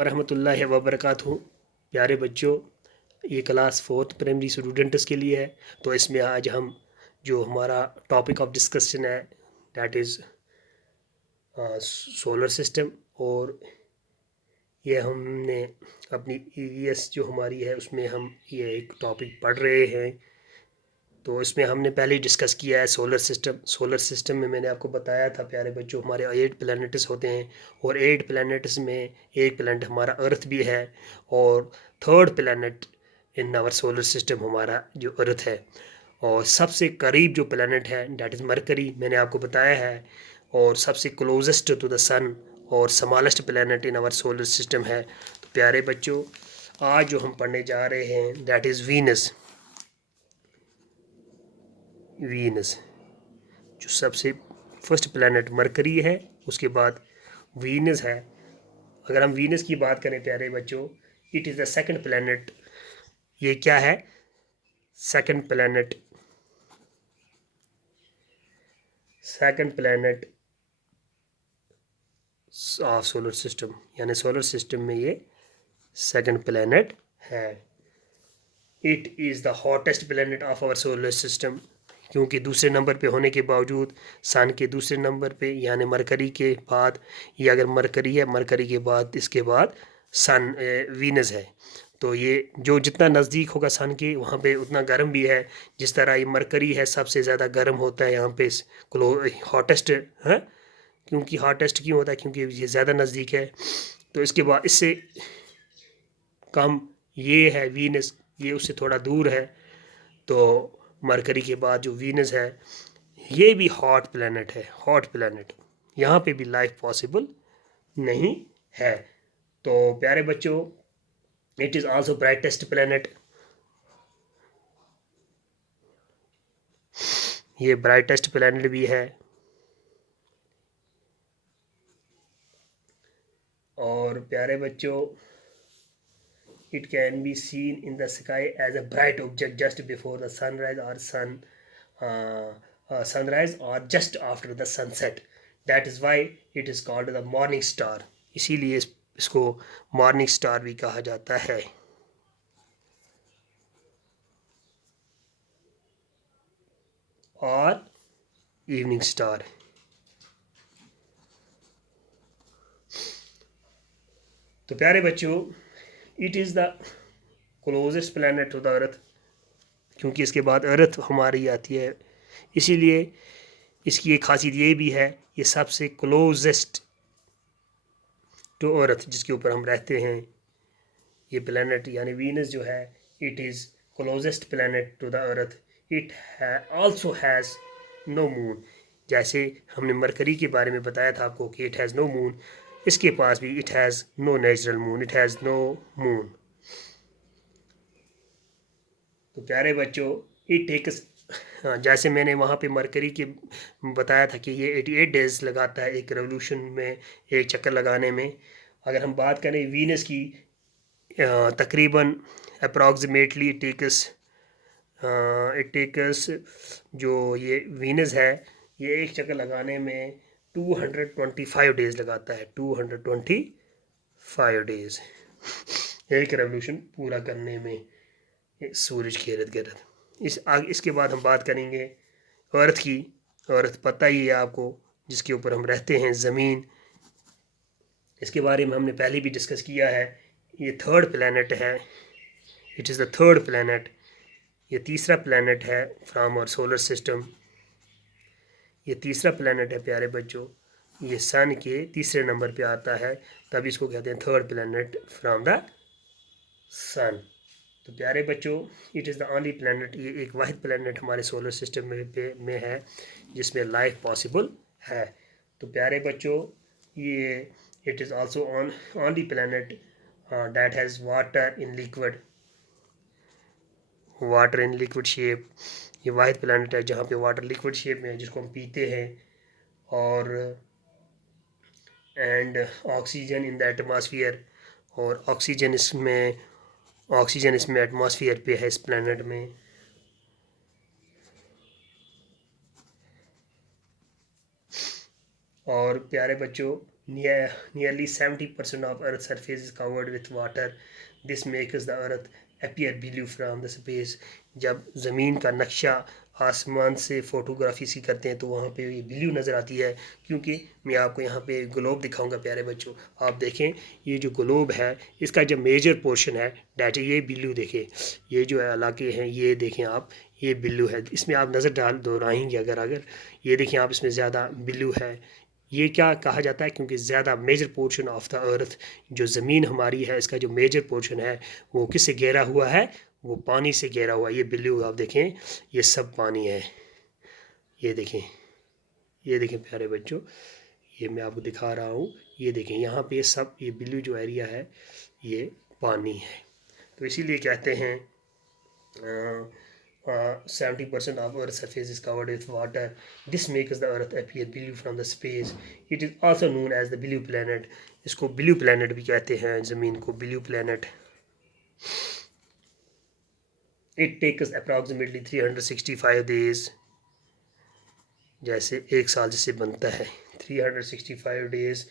वरहमतुल्लाहि वबरकातुहू। प्यारे बच्चों, ये क्लास 4th प्राइमरी स्टूडेंट्स के लिए है। तो इसमें आज हम जो हमारा टॉपिक ऑफ डिस्कशन है दैट इज़ सोलर सिस्टम, और ये हमने अपनी EVS जो हमारी है उसमें हम ये एक टॉपिक पढ़ रहे हैं। तो इसमें हमने पहले ही डिस्कस किया है सोलर सिस्टम। सोलर सिस्टम में मैंने आपको बताया था प्यारे बच्चों, हमारे 8 प्लैनेट्स होते हैं, और 8 प्लैनेट्स में एक प्लैनेट हमारा अर्थ भी है, और third planet in our solar system हमारा जो अर्थ है। और सबसे करीब जो प्लैनेट है डैट इज़ मरकरी, मैंने आपको बताया है। और सबसे क्लोजेस्ट टू द सन और smallest planet in our solar system है। तो प्यारे बच्चों, आज जो हम पढ़ने जा रहे हैं दैट इज़ वीनस। वीनस जो सबसे फर्स्ट प्लैनेट मरकरी है, उसके बाद वीनस है। अगर हम वीनस की बात करें प्यारे बच्चों, it is the second planet. ये क्या है? Second planet. Second planet of solar system, यानी सोलर सिस्टम में ये सेकंड प्लैनेट है। It is the hottest planet of our solar system, क्योंकि दूसरे नंबर पे होने के बावजूद सन के दूसरे नंबर पे यानी मरकरी के बाद, ये अगर मरकरी है, मरकरी के बाद इसके बाद सन वीनस है। तो ये जो जितना नज़दीक होगा सन के वहाँ पे उतना गर्म भी है। जिस तरह ये मरकरी है सबसे ज़्यादा गर्म होता है यहाँ पे, क्लो हॉटेस्ट है। क्योंकि हॉटेस्ट क्यों होता है? क्योंकि ये ज़्यादा नज़दीक है। तो इसके बाद इससे कम ये है वीनस, ये उससे थोड़ा दूर है। तो मरकरी के बाद जो वीनस है ये भी हॉट प्लैनेट है, हॉट प्लैनेट। यहाँ पे भी लाइफ पॉसिबल नहीं है। तो प्यारे बच्चों, it is also brightest planet. ये ब्राइटेस्ट प्लैनेट भी है। और प्यारे बच्चों, it can be seen in the sky as a bright object just before the sunrise और sunrise or just after the sunset. That is why it is called the morning star. इसीलिए इसको morning star भी कहा जाता है। और evening star. तो प्यारे बच्चों, it is the closest planet to the earth, क्योंकि इसके बाद अर्थ हमारी आती है। इसीलिए इसकी एक खासियत ये भी है, ये सबसे क्लोजेस्ट टू अर्थ जिसके ऊपर हम रहते हैं, ये प्लैनेट यानी वीनस जो है, it is closest planet to the earth. It also has no moon. जैसे हमने मरकरी के बारे में बताया था आपको कि इट हैज़ नो मून, इसके पास भी it has no natural moon, it has no moon. तो प्यारे बच्चों, इट टेक्स, जैसे मैंने वहाँ पे मरकरी के बताया था कि ये 88 डेज़ लगाता है एक रेवोल्यूशन में, एक चक्कर लगाने में। अगर हम बात करें वीनस की, तकरीबन अप्रॉक्सीमेटली इट टेक्स जो ये वीनस है, ये एक चक्कर लगाने में 225 डेज़ लगाता है। 225 डेज़ एक रेवोल्यूशन पूरा करने में सूरज के इर्द गिर्द। इसके बाद हम बात करेंगे अर्थ की। अर्थ पता ही है आपको, जिसके ऊपर हम रहते हैं, ज़मीन। इसके बारे में हमने पहले भी डिस्कस किया है। ये थर्ड प्लैनेट है, it is the third planet. ये तीसरा प्लैनेट है फ्रॉम आवर सोलर सिस्टम। ये तीसरा प्लैनेट है प्यारे बच्चों, ये सन के तीसरे नंबर पे आता है, तब इसको कहते हैं थर्ड प्लैनेट फ्रॉम द सन। तो प्यारे बच्चों, it is the only planet, ये एक वाहिद प्लैनेट हमारे सोलर सिस्टम में है जिसमें लाइफ पॉसिबल है। तो प्यारे बच्चों, ये it is also only planet that has water in liquid, water in liquid shape. ये वाहिद प्लैनेट है जहाँ पे वाटर लिक्विड शेप में है, जिसको हम पीते हैं। और and oxygen in the atmosphere, और ऑक्सीजन इसमें एटमॉस्फेयर पे है इस प्लैनेट में। और प्यारे बच्चों, nearly 70% of Earth's surface is covered with water. This makes the Earth appear blue from the space. जब ज़मीन का नक्शा आसमान से फ़ोटोग्राफी सी करते हैं तो वहाँ पे ये ब्लू नज़र आती है, क्योंकि मैं आपको यहाँ पे ग्लोब दिखाऊंगा प्यारे बच्चों। आप देखें ये जो ग्लोब है इसका जो मेजर पोर्शन है डैट ये ब्लू, देखें ये जो इलाके हैं ये देखें आप, ये ब्लू है। इसमें आप नज़र डाल दोहराएंगे अगर अगर ये देखें आप, इसमें ज़्यादा ब्लू है। ये क्या कहा जाता है, क्योंकि ज़्यादा major portion of the earth जो ज़मीन हमारी है इसका जो मेजर पोर्शन है वो किससे घेरा हुआ है, वो पानी से घेरा हुआ है। ये ब्लू आप देखें ये सब पानी है, ये देखें, ये देखें प्यारे बच्चों, ये मैं आपको दिखा रहा हूँ। ये देखें यहाँ पे सब ये ब्लू जो एरिया है ये पानी है। तो इसीलिए कहते हैं 70% of Earth's surface is covered with water. This makes the Earth appear blue from the space. It is also known as the blue planet. इसको ब्लू planet भी कहते हैं, ज़मीन को blue planet. It takes approximately 365 days. जैसे एक साल जैसे बनता है 365 days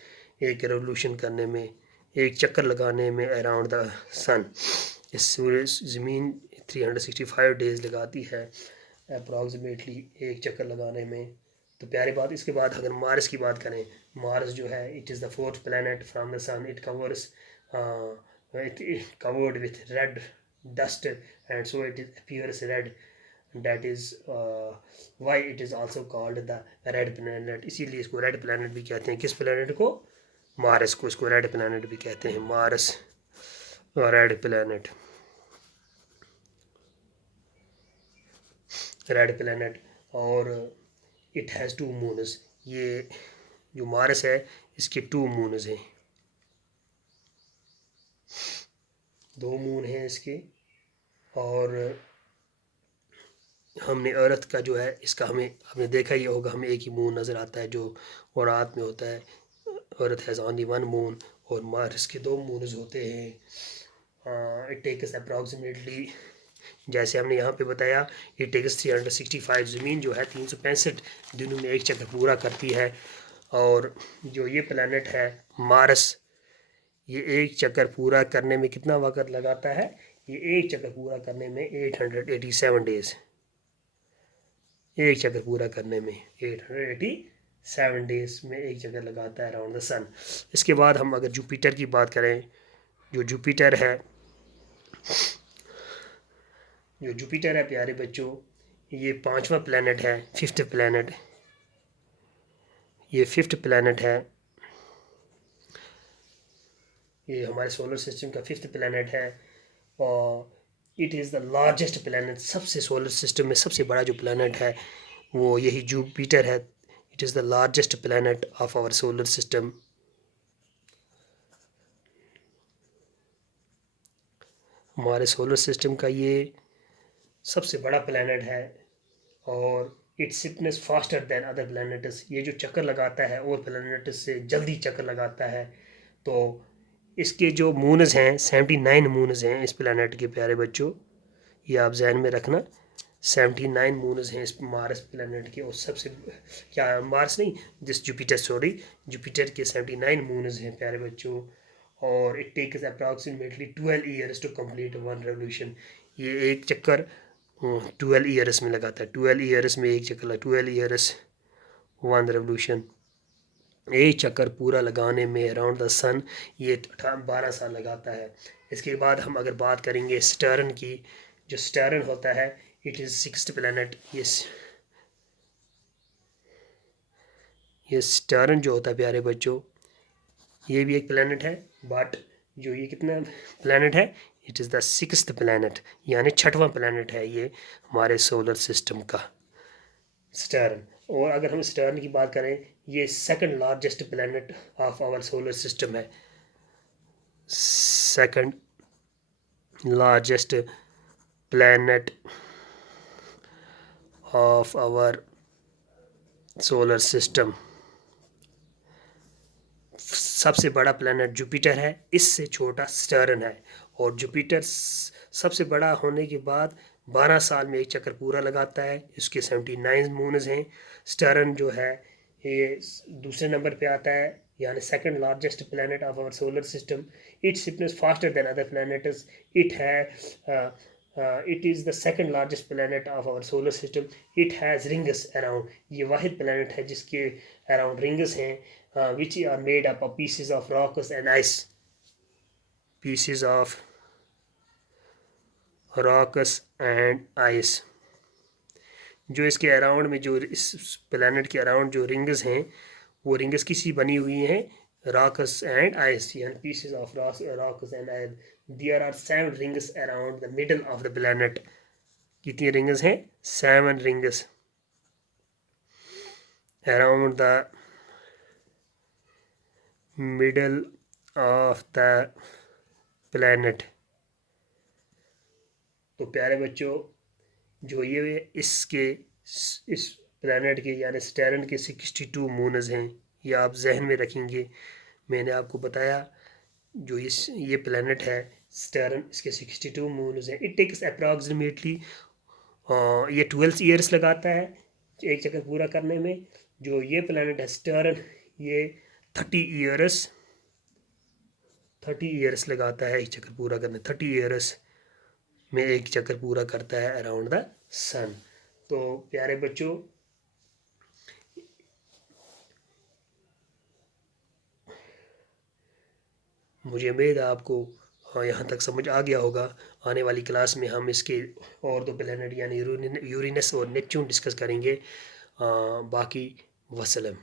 एक रेवोल्यूशन करने में, एक चक्कर लगाने में अराउंड द सन। इस सूरज ज़मीन 365 डेज़ लगाती है अप्रॉक्सीमेटली एक चक्कर लगाने में। तो प्यारी बात, इसके बाद अगर मार्स की बात करें, मार्स जो है it is the fourth planet from the sun. It covered with red dust and so it is appears red, that is why it is also called the red planet. इसीलिए इसको red planet भी कहते हैं। किस planet को? Mars को। इसको red planet भी कहते हैं, Mars red planet, red planet. और इट हैज़ 2 मून्स। ये जो मार्स है इसके 2 मून्स हैं, 2 मून हैं इसके। और हमने अर्थ का जो है इसका हमें हमने देखा ही होगा, हमें एक ही मून नज़र आता है जो और रात में होता है। अर्थ हैज़ ओनली 1 मून और मार्स के 2 मून्स होते हैं। इट टेक्स अप्रॉक्सीमेटली, जैसे हमने यहाँ पे बताया, इट टेक्स 365, ज़मीन जो है 365 दिनों में एक चक्कर पूरा करती है। और जो ये प्लैनेट है मार्स, ये एक चक्कर पूरा करने में कितना वक्त लगाता है? ये एक चक्कर पूरा करने में 887 डेज़, एक चक्कर पूरा करने में 887 डेज़ में एक चक्कर लगाता है अराउंड द सन। इसके बाद हम अगर जुपिटर की बात करें, जो जुपिटर है, जो जुपिटर है प्यारे बच्चों, ये 5वां प्लैनेट है, 5th प्लैनेट, ये 5th प्लैनेट है। ये हमारे सोलर सिस्टम का 5th प्लैनेट है और it is the largest planet. सबसे सोलर सिस्टम में सबसे बड़ा जो प्लैनेट है वो यही जुपिटर है। It is the largest planet of our solar system. हमारे सोलर सिस्टम का ये सबसे बड़ा प्लैनेट है और it spins faster than other planets. ये जो चक्कर लगाता है और प्लैनेट्स से जल्दी चक्कर लगाता है। तो इसके जो मून्स हैं 79 मून्स हैं इस प्लैनेट के प्यारे बच्चों, ये आप जहन में रखना। 79 मून्स हैं इस मार्स प्लैनेट के। और सबसे क्या मार्स नहीं, जिस जुपिटर, सॉरी, जुपिटर के 79 मून्स हैं प्यारे बच्चों। और it takes approximately 12 years to complete 1 revolution. ये एक चक्कर 12 ईयर्स में लगाता है, 12 ईयर्स में एक चक्कर, 12 ईयर्स 1 रेवोल्यूशन। एक चक्कर पूरा लगाने में अराउंड द सन ये 12 साल लगाता है। इसके बाद हम अगर बात करेंगे सटर्न की, जो सटर्न होता है इट इज़ 6th प्लैनेट। ये सटर्न जो होता है प्यारे बच्चों, ये भी एक प्लैनेट है, बट जो ये कितना प्लैनेट है, it is the 6th planet, यानी 6वां प्लैनेट है ये हमारे सोलर सिस्टम का सटर्न। और अगर हम सटर्न की बात करें, ये 2nd largest planet of our solar system है, 2nd largest planet of our solar system. सबसे बड़ा प्लैनेट जुपिटर है, इससे छोटा सटर्न है। और जुपिटर सबसे बड़ा होने के बाद 12 साल में एक चक्कर पूरा लगाता है। इसके 79 मून्स हैं। सटर्न जो है ये दूसरे नंबर पे आता है यानी second largest planet of our solar system. It spins faster than other planets. It है it is the second largest planet of our solar system. It has rings around. ये वाहिद planet है जिसके around rings हैं which are made up of pieces of rocks and ice. Pieces of rocks and ice. जो इसके around में जो इस planet के अराउंड जो रिंग्स हैं वो रिंग्स किसी बनी हुई हैं रॉक्स एंड आइस यानी pieces of rocks and ice. There are 7 rings around the middle of the planet. कितनी रिंग्स हैं? 7 rings around the middle of the planet. तो प्यारे बच्चों जो ये इस प्लैनेट के यानी स्टैरन के 62 मून्स हैं ये आप जहन में रखेंगे. मैंने आपको बताया जो ये प्लैनेट है स्टैरन इसके 62 मून्स हैं. इट टेक्स अप्रॉक्सीमेटली ये 12 ईयर्स लगाता है एक चक्कर पूरा करने में. जो ये प्लैनेट है स्टैरन ये 30 ईयर्स लगाता है एक चक्कर पूरा करने. 30 ईयर्स में एक चक्कर पूरा करता है अराउंड द सन. तो प्यारे बच्चों मुझे उम्मीद है आपको यहाँ तक समझ आ गया होगा. आने वाली क्लास में हम इसके और 2 प्लैनेट यानी यूरेनस और नेपच्यून डिस्कस करेंगे. बाकी वसलम.